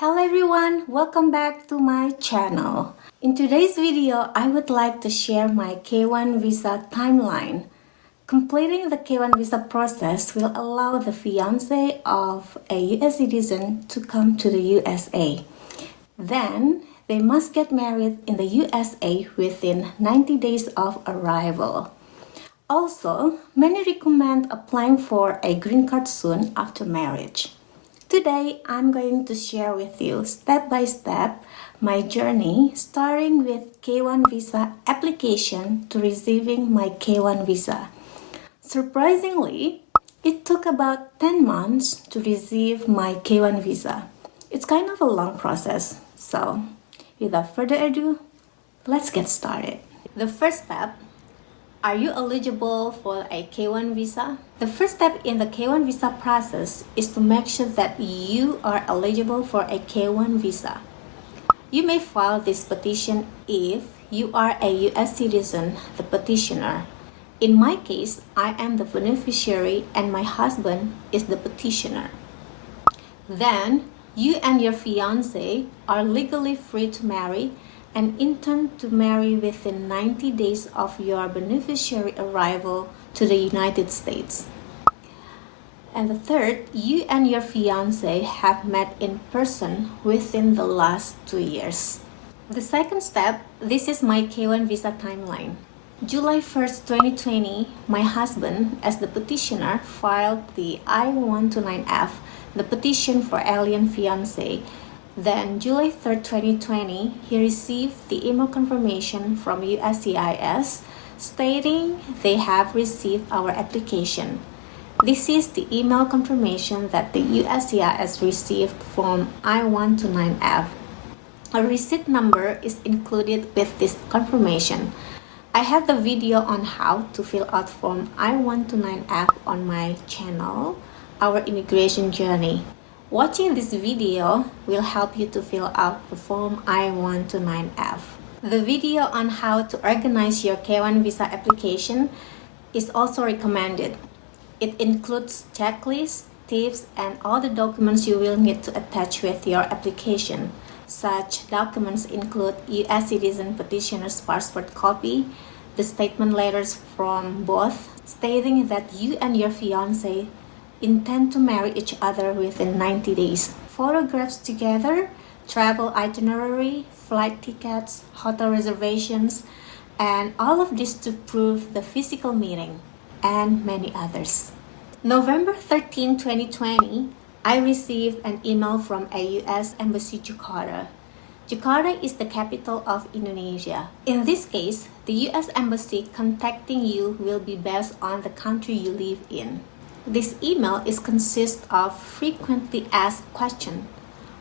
Hello everyone, welcome back to my channel. In today's video, I would like to share my K1 visa timeline. Completing the K1 visa process will allow the fiancé of a US citizen to come to the USA. Then, they must get married in the USA within 90 days of arrival. Also, many recommend applying for a green card soon after marriage. Today, I'm going to share with you step by step my journey starting with K1 visa application to receiving my K1 visa. Surprisingly, it took about 10 months to receive my K1 visa. It's kind of a long process, so without further ado, let's get started. The first step, are you eligible for a K1 visa? The first step in the K1 visa process is to make sure that you are eligible for a K1 visa. You may file this petition if you are a US citizen, the petitioner. In my case, I am the beneficiary and my husband is the petitioner. Then, you and your fiancé are legally free to marry and intend to marry within 90 days of your beneficiary arrival to the United States. And the third, you and your fiancé have met in person within the last 2 years. The second step, this is my K1 visa timeline. July 1st, 2020, my husband, as the petitioner, filed the I-129F, the petition for alien fiancé. Then, July 3rd, 2020, he received the email confirmation from USCIS stating they have received our application. This is the email confirmation that the USCIS received from I-129F. A receipt number is included with this confirmation. I have the video on how to fill out Form I-129F on my channel, Our Immigration Journey. Watching this video will help you to fill out the Form I-129F. The video on how to organize your K1 visa application is also recommended. It includes checklists, tips, and all the documents you will need to attach with your application. Such documents include US citizen petitioner's passport copy, the statement letters from both stating that you and your fiancé intend to marry each other within 90 days. Photographs together, travel itinerary, flight tickets, hotel reservations, and all of this to prove the physical meeting, and many others. November 13, 2020, I received an email from a U.S. Embassy Jakarta. Jakarta is the capital of Indonesia. In this case, the U.S. Embassy contacting you will be based on the country you live in. This email consists of frequently asked questions.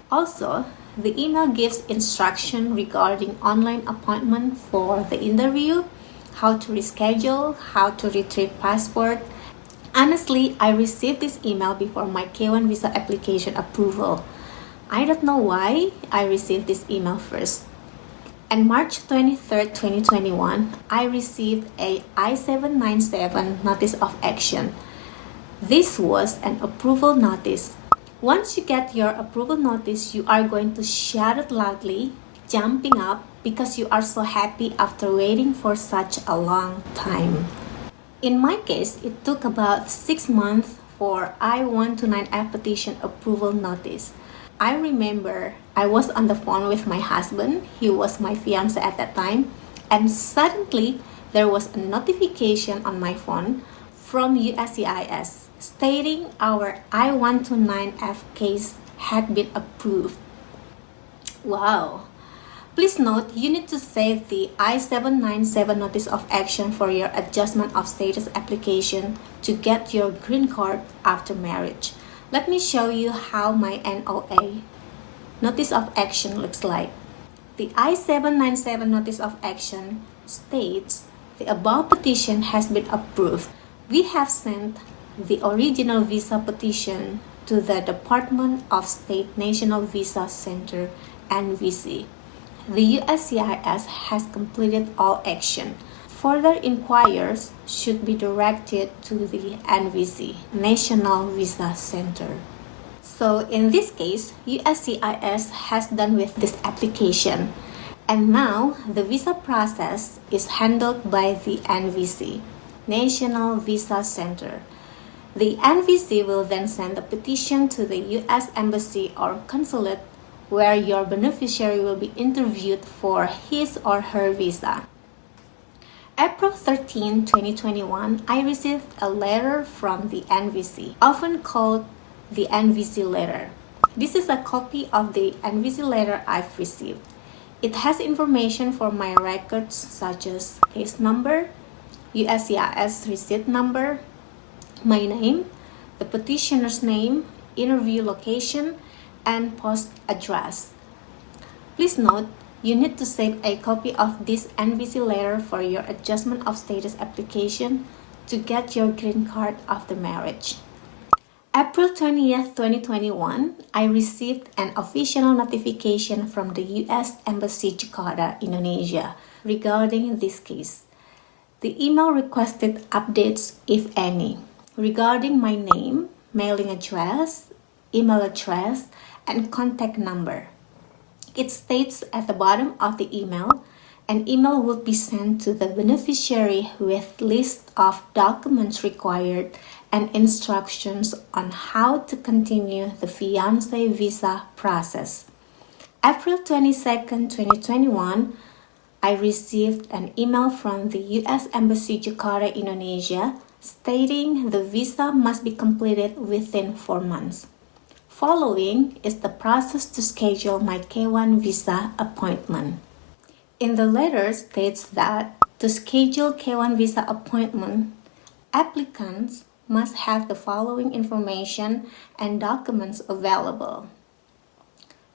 Also, the email gives instruction regarding online appointment for the interview, how to reschedule, how to retrieve passport. Honestly, I received this email before my K1 visa application approval. I don't know why I received this email first. On March 23rd, 2021, I received a I-797 notice of action. This was an approval notice. Once you get your approval notice, you are going to shout it loudly, jumping up because you are so happy after waiting for such a long time. In my case, it took about 6 months for I-129F petition approval notice. I remember I was on the phone with my husband, he was my fiancé at that time, and suddenly there was a notification on my phone from USCIS stating our I-129F case had been approved. Wow! Please note, you need to save the I-797 notice of action for your adjustment of status application to get your green card after marriage. Let me show you how my NOA notice of action looks like. The I-797 notice of action states the above petition has been approved. We have sent the original visa petition to the Department of State National Visa Center, NVC. The USCIS has completed all action. Further inquiries should be directed to the NVC, National Visa Center. So in this case, USCIS has done with this application, and now the visa process is handled by the NVC, National Visa Center. The NVC will then send a petition to the U.S. Embassy or consulate where your beneficiary will be interviewed for his or her visa. April 13, 2021, I received a letter from the NVC, often called the NVC Letter. This is a copy of the NVC Letter I've received. It has information for my records such as case number, USCIS receipt number, my name, the petitioner's name, interview location, and post address. Please note, you need to save a copy of this NVC letter for your adjustment of status application to get your green card after marriage. April 20th, 2021, I received an official notification from the U.S. Embassy Jakarta, Indonesia, regarding this case. The email requested updates, if any, regarding my name, mailing address, email address, and contact number. It states at the bottom of the email, an email will be sent to the beneficiary with list of documents required and instructions on how to continue the fiance visa process. April 22nd, 2021, I received an email from the U.S. Embassy Jakarta, Indonesia, stating the visa must be completed within 4 months. Following is the process to schedule my K1 visa appointment. In the letter states that to schedule K1 visa appointment, applicants must have the following information and documents available.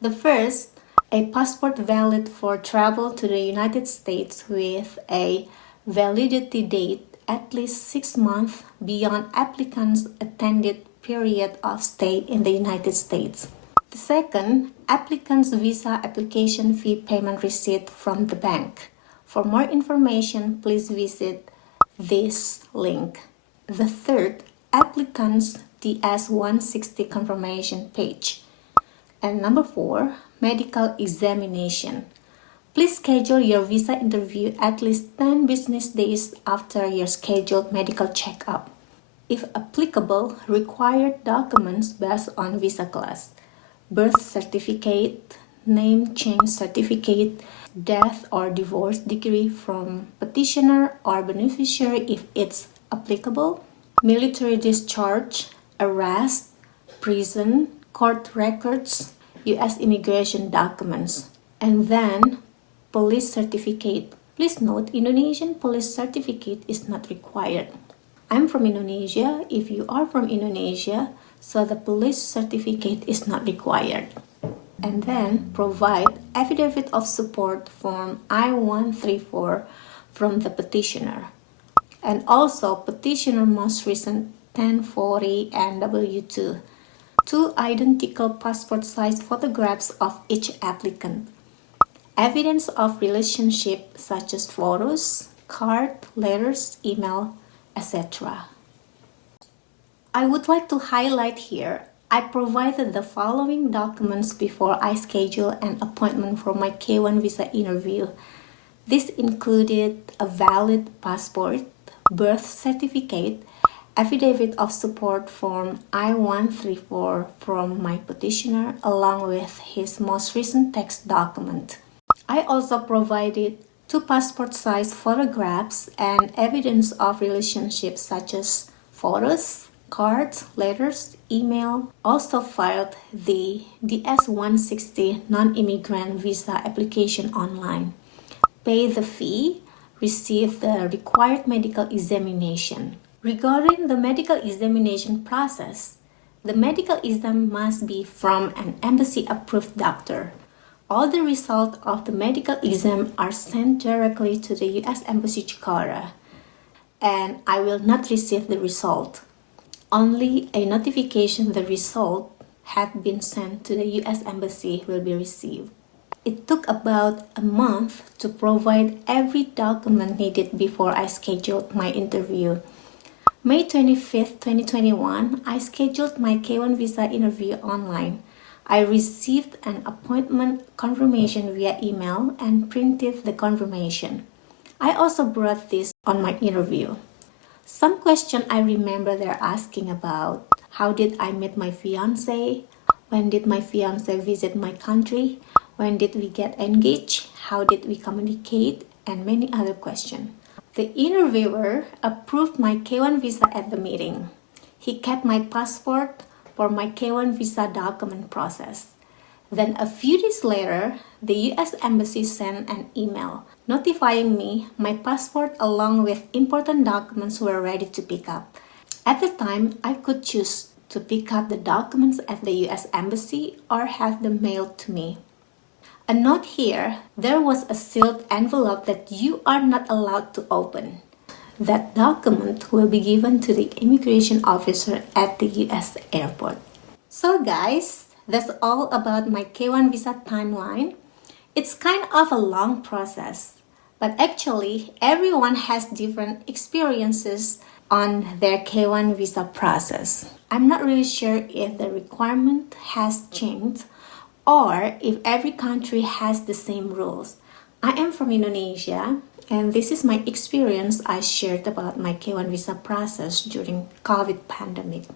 The first, a passport valid for travel to the United States with a validity date at least 6 months beyond applicant's intended period of stay in the United States. The second, applicant's visa application fee payment receipt from the bank. For more information, please visit this link. The third, applicant's DS-160 confirmation page. And number 4, medical examination. Please schedule your visa interview at least 10 business days after your scheduled medical checkup. If applicable, required documents based on visa class, birth certificate, name change certificate, death or divorce decree from petitioner or beneficiary if it's applicable, military discharge, arrest, prison, court records, U.S. immigration documents, and then police certificate. Please note, Indonesian police certificate is not required. I'm from Indonesia. If you are from Indonesia, so the police certificate is not required. And then provide affidavit of support form I-134 from the petitioner. And also petitioner most recent 1040 and W2. 2 identical passport size photographs of each applicant. Evidence of relationship such as photos, card, letters, email, etc. I would like to highlight here, I provided the following documents before I schedule an appointment for my K1 visa interview. This included a valid passport, birth certificate, affidavit of support form I-134 from my petitioner along with his most recent text document. I also provided 2 passport-size photographs and evidence of relationships such as photos, cards, letters, email. Also filed the DS-160 non-immigrant visa application online. Pay the fee, receive the required medical examination. Regarding the medical examination process, the medical exam must be from an embassy-approved doctor. All the results of the medical exam are sent directly to the U.S. Embassy Jakarta, and I will not receive the result. Only a notification the result have been sent to the U.S. Embassy will be received. It took about a month to provide every document needed before I scheduled my interview. May 25th, 2021, I scheduled my K1 visa interview online. I received an appointment confirmation via email and printed the confirmation. I also brought this on my interview. Some question I remember they're asking about: how did I meet my fiance? When did my fiance visit my country? When did we get engaged? How did we communicate? And many other questions. The interviewer approved my K1 visa at the meeting. He kept my passport for my K1 visa document process. Then a few days later, the U.S. Embassy sent an email notifying me my passport along with important documents were ready to pick up. At the time, I could choose to pick up the documents at the U.S. Embassy or have them mailed to me. A note here: there was a sealed envelope that you are not allowed to open. That document will be given to the immigration officer at the U.S. airport. So guys, that's all about my K1 visa timeline. It's kind of a long process, but actually everyone has different experiences on their K1 visa process. I'm not really sure if the requirement has changed or if every country has the same rules. I am from Indonesia, and this is my experience I shared about my K1 visa process during COVID pandemic.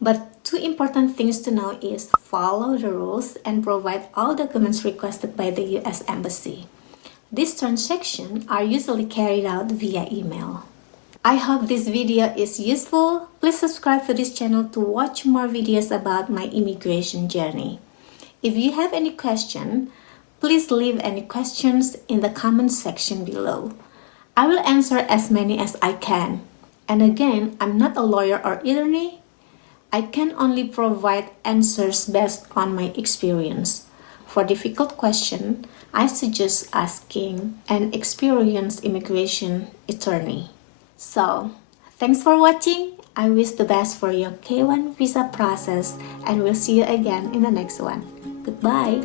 But two important things to know is follow the rules and provide all documents requested by the U.S. Embassy. These transactions are usually carried out via email. I hope this video is useful. Please subscribe to this channel to watch more videos about my immigration journey. If you have any question, please leave any questions in the comment section below. I will answer as many as I can. And again, I'm not a lawyer or attorney. I can only provide answers based on my experience. For difficult question, I suggest asking an experienced immigration attorney. So, thanks for watching. I wish the best for your K1 visa process and we'll see you again in the next one. Goodbye.